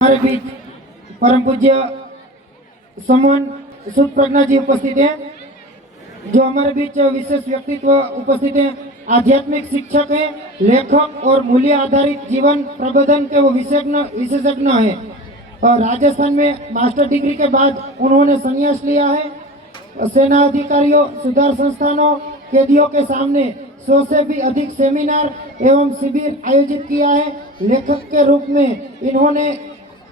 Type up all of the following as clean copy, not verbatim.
हमारे बीच परम पूज्य समन सुध प्रज्ञा जी उपस्थित हैं, जो हमारे बीच विशेष व्यक्तित्व उपस्थित हैं। आध्यात्मिक शिक्षक हैं, लेखक और मूल्य आधारित जीवन प्रबंधन के वो विशेषज्ञ हैं। और राजस्थान में मास्टर डिग्री के बाद उन्होंने संन्यास लिया है। सेना अधिकारियों, सुधार संस्थानों, कैदियों के सामने 100 से भी अधिक सेमिनार एवं शिविर आयोजित किया है। लेखक के रूप में इन्होंने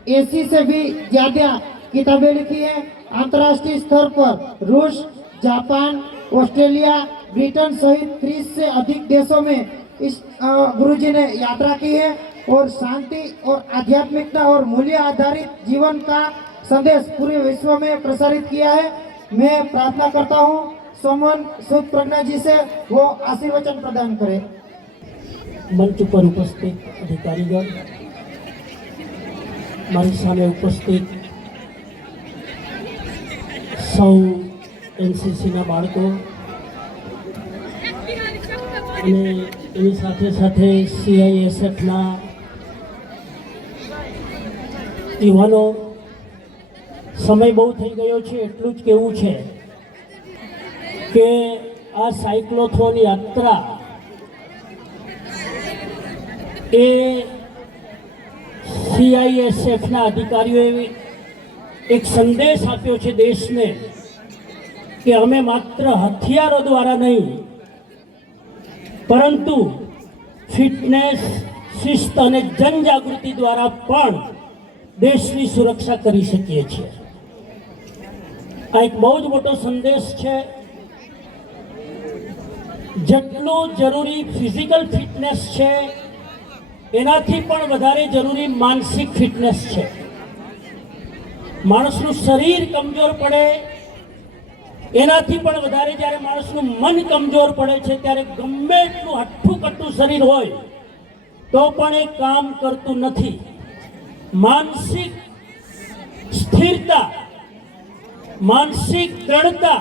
80 से भी ज्यादा किताबें लिखी है। अंतर्राष्ट्रीय स्तर पर रूस, जापान, ऑस्ट्रेलिया, ब्रिटेन सहित 30 से अधिक देशों में इस गुरुजी ने यात्रा की है और शांति और आध्यात्मिकता और मूल्य आधारित जीवन का संदेश पूरे विश्व में प्रसारित किया है। मैं प्रार्थना करता हूँ सोमन सुध प्रज्ञा जी से वो आशीर्वचन प्रदान करें। मंच पर उपस्थित अधिकारीगण, मारी सामे उपस्थित सौ एनसीसीના બાળકો અને એની સાથે સાથે સીઆઈએસએફના યુવાનો, સમય બહુ થઈ ગયો છે। એટલું જ કહેવું છે કે આ સાયક્લોથોન યાત્રા એ सीआईएसएफના अधिकारीઓએ એક સંદેશ આપ્યો છે દેશને કે અમે માત્ર હથિયારો દ્વારા નહીં, પરંતુ ફિટનેસ, શિસ્ત અને જનજાગૃતિ દ્વારા પણ દેશની સુરક્ષા કરી શકીએ છીએ। આ એક બહુ જ મોટો સંદેશ છે। જેટલું જરૂરી ફિઝિકલ ફિટનેસ છે, એનાથી પણ વધારે જરૂરી માનસિક ફિટનેસ છે। માણસનું શરીર કમજોર પડે એનાથી પણ વધારે જ્યારે માણસનું મન કમજોર પડે છે, ત્યારે ગમે એટલું હઠ્ઠું કટ્ટું શરીર હોય તો પણ એ કામ કરતું નથી। માનસિક સ્થિરતા, માનસિક દ્રઢતા,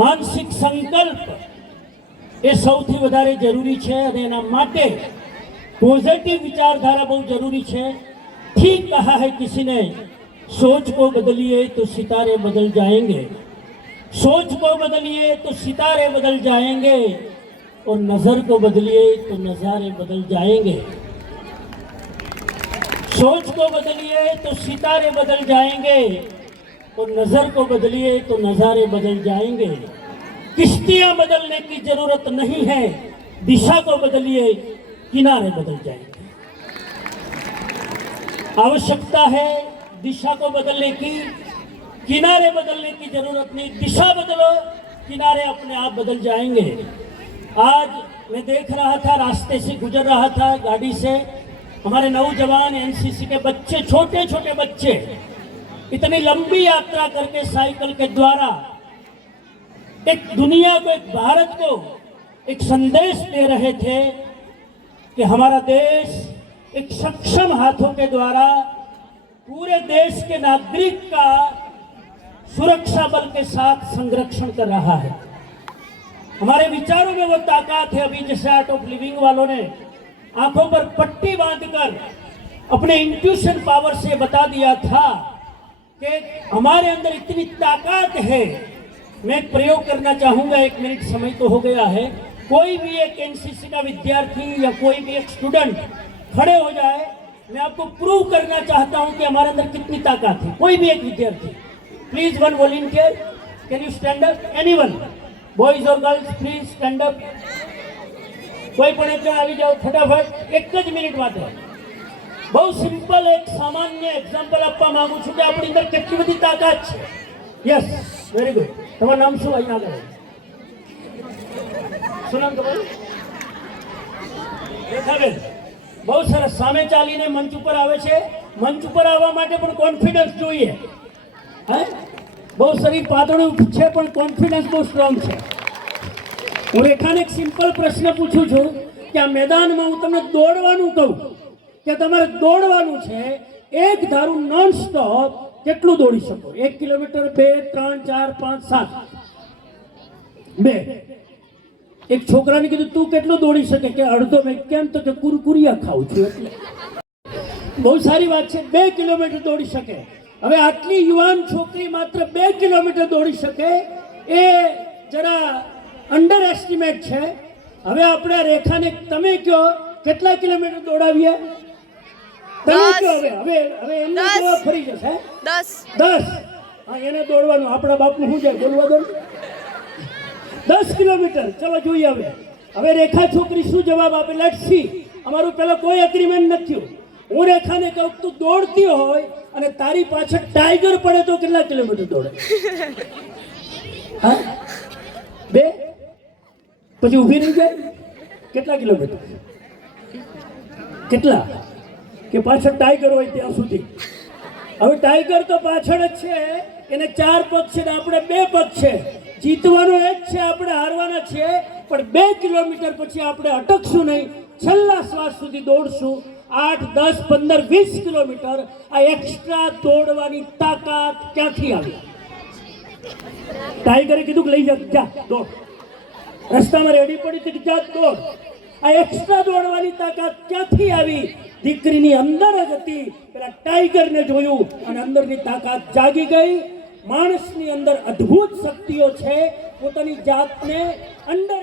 માનસિક સંકલ્પ એ સૌથી વધારે જરૂરી છે અને એના માટે पॉजिटिव विचारधारा बहुत जरूरी है। ठीक कहा है किसी ने, सोच को बदलिए तो सितारे बदल जाएंगे, सोच को बदलिए तो सितारे बदल जाएंगे, और नजर को बदलिए तो नजारे बदल जाएंगे। सोच को बदलिए तो सितारे बदल जाएंगे, और नजर को बदलिए तो नजारे बदल जाएंगे। किश्तियां बदलने की जरूरत नहीं है, दिशा को बदलिए, किनारे बदल जाएंगे। आवश्यकता है दिशा को बदलने की, किनारे बदलने की जरूरत नहीं। दिशा बदलो, किनारे अपने आप बदल जाएंगे। आज मैं देख रहा था, रास्ते से गुजर रहा था गाड़ी से, हमारे नौजवान एनसीसी के बच्चे, छोटे छोटे बच्चे इतनी लंबी यात्रा करके साइकिल के द्वारा एक दुनिया को, एक भारत को एक संदेश दे रहे थे कि हमारा देश एक सक्षम हाथों के द्वारा पूरे देश के नागरिक का सुरक्षा बल के साथ संरक्षण कर रहा है। हमारे विचारों में वो ताकत है। अभी जैसे आर्ट ऑफ लिविंग वालों ने आंखों पर पट्टी बांधकर अपने इंट्यूशन पावर से बता दिया था कि हमारे अंदर इतनी ताकत है। मैं एक प्रयोग करना चाहूंगा, 1 मिनट समय तो हो गया है। कोई भी एक एनसीसी का विद्यार्थी या कोई भी एक स्टूडेंट खड़े हो जाए, मैं आपको प्रूव करना चाहता हूं कि हमारे अंदर कितनी ताकत है। कोई भी एक विद्यार्थी, please one volunteer, can you stand up? Anyone, boys और गर्ल्स, प्लीज स्टैंड अप। कोई पण एक जण આવી જાઓ ફટાફટ, 1 જ મિનિટ માટે। બહુ સિમ્પલ એક સામાન્ય એક્ઝામ્પલ આપવા માંગુ છું કે આપણી અંદર કેટલી બધી તાકાત છે। Yes, very good. તમારું નામ શું? અહીં આગળ શું નામ તમારું? રેખાબેન, બહુ સરસ। સામે ચાલીને મંચ ઉપર આવે છે। મંચ ઉપર આવવા માટે પણ કોન્ફિડન્સ જોઈએ। હે, બહુ શરીર પાતળું છે પણ કોન્ફિડન્સ બહુ સ્ટ્રોંગ છે। હું રેખાને એક સિમ્પલ પ્રશ્ન પૂછું છું કે આ મેદાનમાં હું તમને દોડવાનું કહું કે તમારે દોડવાનું છે, એક ધારું નોન સ્ટોપ કેટલું દોડી શકો? 1 કિલોમીટર, 2, 3, 4, 5, 7, 2। એક છોકરાને કીધું તું કેટલું દોડી શકે? કે અડધો। મેં કેમ? તો કે કુરકુરિયા ખાઉં છું એટલે। બહુ સારી વાત છે, 2 કિલોમીટર દોડી શકે. હવે આટલી યુવાન છોકરી માત્ર 2 કિલોમીટર દોડી શકે એ જરા અંડર એસ્ટિમેટ છે. હવે આપણે રેખાને તમે કહો કેટલા કિલોમીટર દોડાવીએ? તમે કહો. હવે હવે એમને જવાબ ફરી જશે. 10. હા, એને દોડવાનું. આપણા બાપનું શું જાય બોલવા દો. 10 કિલોમીટર. ચલો જોઈએ હવે રેખા છોકરી શું જવાબ આપે. Let's see. અમારું પેલા કોઈ એગ્રીમેન્ટ નથી થયું. હું રેખાને કહું તું દોડતી હોય અને તારી પાછળ ટાઈગર પડે તો કેટલા કિલોમીટર દોડે? હા, 2. પછી ઊભી રહી જાય કેટલા કિલોમીટર? કેટલા? કે પાછળ ટાઈગર હોય ત્યાં સુધી. હવે ટાઈગર તો પાછળ જ છે, એને 4 પગ છે ને આપણે 2 પગ છે. જીતવાનું એ જ છે, આપણે હારવાના છીએ. પણ 2 કિલોમીટર પછી આપણે અટકશું નહીં, છેલ્લા શ્વાસ સુધી દોડશું. 8, 10, 15, 20 કિલોમીટર. આ એક્સ્ટ્રા દોડવાની તાકાત ક્યાંથી આવી? ટાઈગરે કીધું કે લઈ જા દોડ. રસ્તામાં રેડી પડી હતી કે જા દોડ. આ એક્સ્ટ્રા દોડવાની તાકાત ક્યાંથી આવી? દીકરીની અંદર જ હતી. પેલા ટાઈગરને જોયું અને અંદરની તાકાત જાગી ગઈ. માણસની અંદર અદ્ભુત શક્તિઓ છે. પોતાની જાતને અંડર